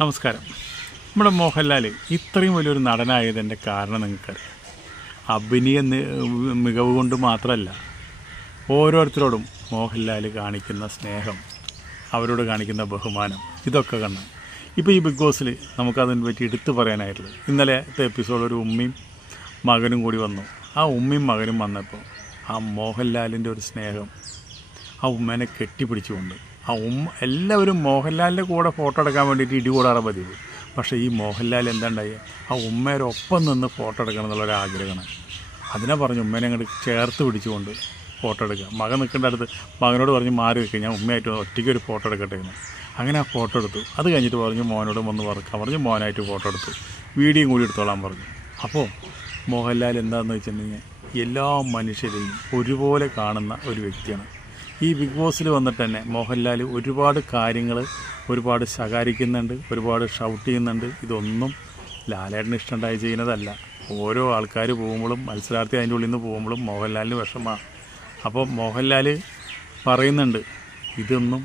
നമസ്കാരം. നമ്മുടെ മോഹൻലാൽ ഇത്രയും വലിയൊരു നടനായതിന്റെ കാരണം നിങ്ങൾക്കറിയാം. അഭിനയ മികവ് കൊണ്ട് മാത്രമല്ല ഓരോരുത്തരോടും മോഹൻലാൽ കാണിക്കുന്ന സ്നേഹം അവരോട് കാണിക്കുന്ന ബഹുമാനം ഇതൊക്കെ കണ്ട്. ഇപ്പോൾ ഈ ബിഗ് ബോസിൽ നമുക്കതിനെ പറ്റി എടുത്തു പറയാനായിട്ടുള്ളത് ഇന്നലത്തെ എപ്പിസോഡ് ഒരു ഉമ്മയും മകനും കൂടി വന്നു. ആ ഉമ്മയും മകനും വന്നപ്പോൾ ആ മോഹൻലാലിന്റെ ഒരു സ്നേഹം ആ ഉമ്മേനെ കെട്ടിപ്പിടിച്ചുകൊണ്ട് എല്ലാവരും മോഹൻലാലിന്റെ കൂടെ ഫോട്ടോ എടുക്കാൻ വേണ്ടിയിട്ട് ഇടികൂടാറ പതിവ് പക്ഷേ ഈ മോഹൻലാൽ എന്താണ്ടായി? ആ ഉമ്മയുടെ ഒപ്പം നിന്ന് ഫോട്ടോ എടുക്കണം എന്നുള്ളൊരു ആഗ്രഹമാണ്. അതിനെ പറഞ്ഞു ഉമ്മേനെ അങ്ങോട്ട് ചേർത്ത് പിടിച്ചുകൊണ്ട് ഫോട്ടോ എടുക്കുക. മകൻ നിൽക്കേണ്ട അടുത്ത് മകനോട് പറഞ്ഞ് മാറി വെക്കുക ഞാൻ ഉമ്മയായിട്ട് ഒറ്റയ്ക്ക് ഒരു ഫോട്ടോ എടുക്കട്ടെ എന്ന് അങ്ങനെ ആ ഫോട്ടോ എടുത്തു. അത് കഴിഞ്ഞിട്ട് പറഞ്ഞു മോനോട് വന്ന് വറക്കാൻ പറഞ്ഞു. മോനായിട്ട് ഫോട്ടോ എടുത്തു. വീഡിയോ കൂടി എടുത്തോളാൻ പറഞ്ഞു. അപ്പോൾ മോഹൻലാൽ എന്താണെന്ന് വെച്ചിട്ടുണ്ടെങ്കിൽ എല്ലാ മനുഷ്യരെയും ഒരുപോലെ കാണുന്ന ഒരു വ്യക്തിയാണ് ഈ ബിഗ് ബോസിൽ വന്നിട്ട് തന്നെ മോഹൻലാൽ ഒരുപാട് കാര്യങ്ങൾ ഒരുപാട് ശകാരിക്കുന്നുണ്ട് ഒരുപാട് ഷൗട്ട് ചെയ്യുന്നുണ്ട്. ഇതൊന്നും ലാലേട്ടന് ഇഷ്ടമുണ്ടായി ചെയ്യുന്നതല്ല. ഓരോ ആൾക്കാർ പോകുമ്പോഴും മത്സരാർത്ഥി അതിന്റെ ഉള്ളിൽ നിന്ന് പോകുമ്പോഴും മോഹൻലാലിന് വിഷമമാണ്. അപ്പോൾ മോഹൻലാൽ പറയുന്നുണ്ട് ഇതൊന്നും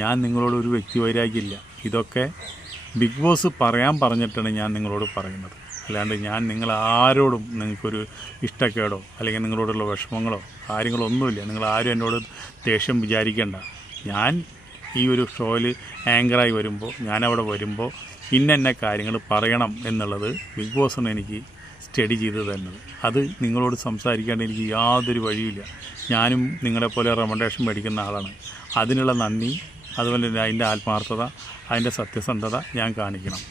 ഞാൻ നിങ്ങളോട് ഒരു വ്യക്തി വൈരാഗ്യമില്ല ഇതൊക്കെ ബിഗ് ബോസ് പറയാൻ പറഞ്ഞിട്ടാണ് ഞാൻ നിങ്ങളോട് പറയുന്നത്. അല്ലാണ്ട് ഞാൻ നിങ്ങൾ ആരോടും നിങ്ങൾക്കൊരു ഇഷ്ടക്കേടോ അല്ലെങ്കിൽ നിങ്ങളോടുള്ള വിഷമങ്ങളോ കാര്യങ്ങളോ ഒന്നുമില്ല. നിങ്ങൾ ആരും എന്നോട് ദേഷ്യം വിചാരിക്കേണ്ട. ഞാൻ ഈ ഒരു ഷോയിൽ ആങ്കറായി വരുമ്പോൾ ഞാനവിടെ വരുമ്പോൾ ഇന്ന കാര്യങ്ങൾ പറയണം എന്നുള്ളത് ബിഗ് ബോസാണ് എനിക്ക് സ്റ്റഡി ചെയ്ത് തന്നത്. അത് നിങ്ങളോട് സംസാരിക്കാണ്ട് എനിക്ക് യാതൊരു വഴിയില്ല ഞാനും നിങ്ങളെപ്പോലെ റെക്കമെൻഡേഷൻ മേടിക്കുന്ന ആളാണ്. അതിനുള്ള നന്ദി അതുപോലെ അതിന്റെ ആത്മാർത്ഥത അതിന്റെ സത്യസന്ധത ഞാൻ കാണിക്കണം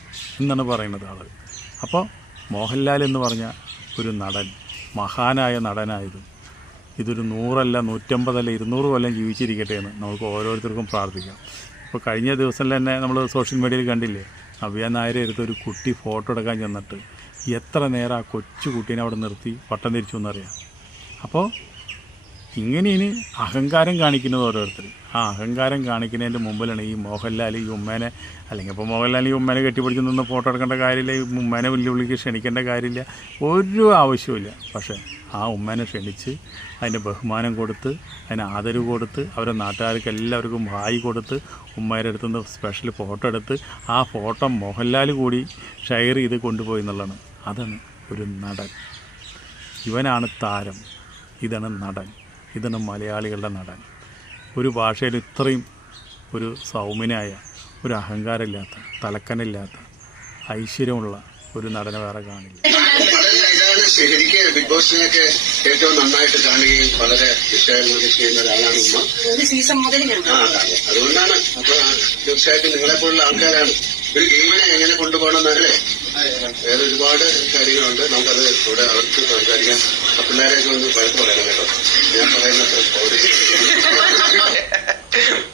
എന്നാണ് പറയുന്നത് ആൾ അപ്പോൾ മോഹൻലാൽ എന്ന് പറഞ്ഞ ഒരു നടൻ മഹാനായ നടനായതും. ഇതൊരു നൂറല്ല നൂറ്റമ്പതല്ല ഇരുന്നൂറ് കൊല്ലം ജീവിച്ചിരിക്കട്ടെ എന്ന് നമുക്ക് ഓരോരുത്തർക്കും പ്രാർത്ഥിക്കാം. ഇപ്പോൾ കഴിഞ്ഞ ദിവസം തന്നെ നമ്മൾ സോഷ്യൽ മീഡിയയിൽ കണ്ടില്ലേ? നവ്യ നായരെ എടുത്ത് ഒരു കുട്ടി ഫോട്ടോ എടുക്കാൻ ചെന്നിട്ട് എത്ര നേരം ആ കൊച്ചു കുട്ടീനെ അവിടെ നിർത്തി പട്ടം തിരിച്ചു എന്നറിയാം അപ്പോൾ ഇങ്ങനെ ഇനി അഹങ്കാരം കാണിക്കുന്നത് ഓരോരുത്തർ. ആ അഹങ്കാരം കാണിക്കുന്നതിന്റെ മുമ്പിലാണ് ഈ മോഹൻലാൽ ഈ ഉമ്മേനെ അല്ലെങ്കിൽ ഇപ്പോൾ മോഹൻലാൽ ഈ ഉമ്മേനെ കെട്ടിപ്പിടിച്ച് നിന്ന് ഫോട്ടോ എടുക്കേണ്ട കാര്യമില്ല ഈ ഉമ്മേനെ വെല്ലുവിളിക്ക് ക്ഷണിക്കേണ്ട കാര്യമില്ല ഒരു ആവശ്യമില്ല പക്ഷേ ആ ഉമ്മേനെ ക്ഷണിച്ച് അതിന്റെ ബഹുമാനം കൊടുത്ത് അതിന് ആദരവ് കൊടുത്ത് അവരെ നാട്ടുകാർക്ക് എല്ലാവർക്കും വായി കൊടുത്ത് ഉമ്മയുടെ അടുത്ത് നിന്ന് സ്പെഷ്യൽ ഫോട്ടോ എടുത്ത് ആ ഫോട്ടോ മോഹൻലാൽ കൂടി ഷെയർ ചെയ്ത് കൊണ്ടുപോയി എന്നുള്ളതാണ്. അതാണ് ഒരു നടൻ. ഇവനാണ് താരം. ഇതാണ് നടൻ. ഇതാണ് മലയാളികളുടെ നടൻ. ഒരു ഭാഷയിൽ ഇത്രയും ഒരു സൗമ്യനായ ഒരു അഹങ്കാരമില്ലാത്ത തലക്കനില്ലാത്ത ഐശ്വര്യമുള്ള ഒരു നടനെ വേറെ കാണില്ല. ശരിക്കും ബിഗ് ബോസിനെയൊക്കെ ഏറ്റവും നന്നായിട്ട് കാണുകയും വളരെ ഇഷ്ടമായി ചെയ്യുന്ന ഒരാളാണ് ഉമ്മ. അതുകൊണ്ടാണ്. അപ്പൊ തീർച്ചയായിട്ടും നിങ്ങളെ പോലുള്ള ആൾക്കാരാണ് ഒരു ഗെയിമിനെ എങ്ങനെ കൊണ്ടുപോകണം എന്നല്ലേ വേറെ ഒരുപാട് കാര്യങ്ങളുണ്ട്. നമുക്കത് ഇവിടെ അവർക്ക് സംസാരിക്കാം പിള്ളേരെയൊക്കെ ഒന്ന് പഴുത്ത് പറയണം കേട്ടോ. ഞാൻ പറയുന്ന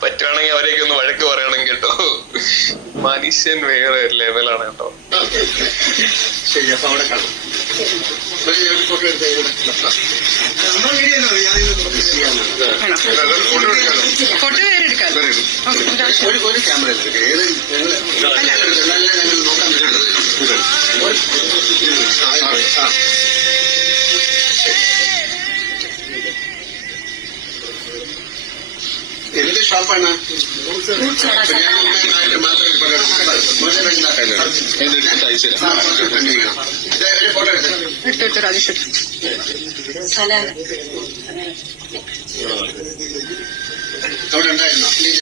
പറ്റുവാണെങ്കിൽ അവരെയൊക്കെ ഒന്ന് വഴക്ക് പറയണം കേട്ടോ. മനുഷ്യൻ വേറെ ലെവലാണ് കേട്ടോ. ഒരു ഫോട്ടോ എടുത്ത് ഇവിടെ എടുത്തു എടുത്തു രാജേഷ് അവിടെ ഉണ്ടായിരുന്നോ?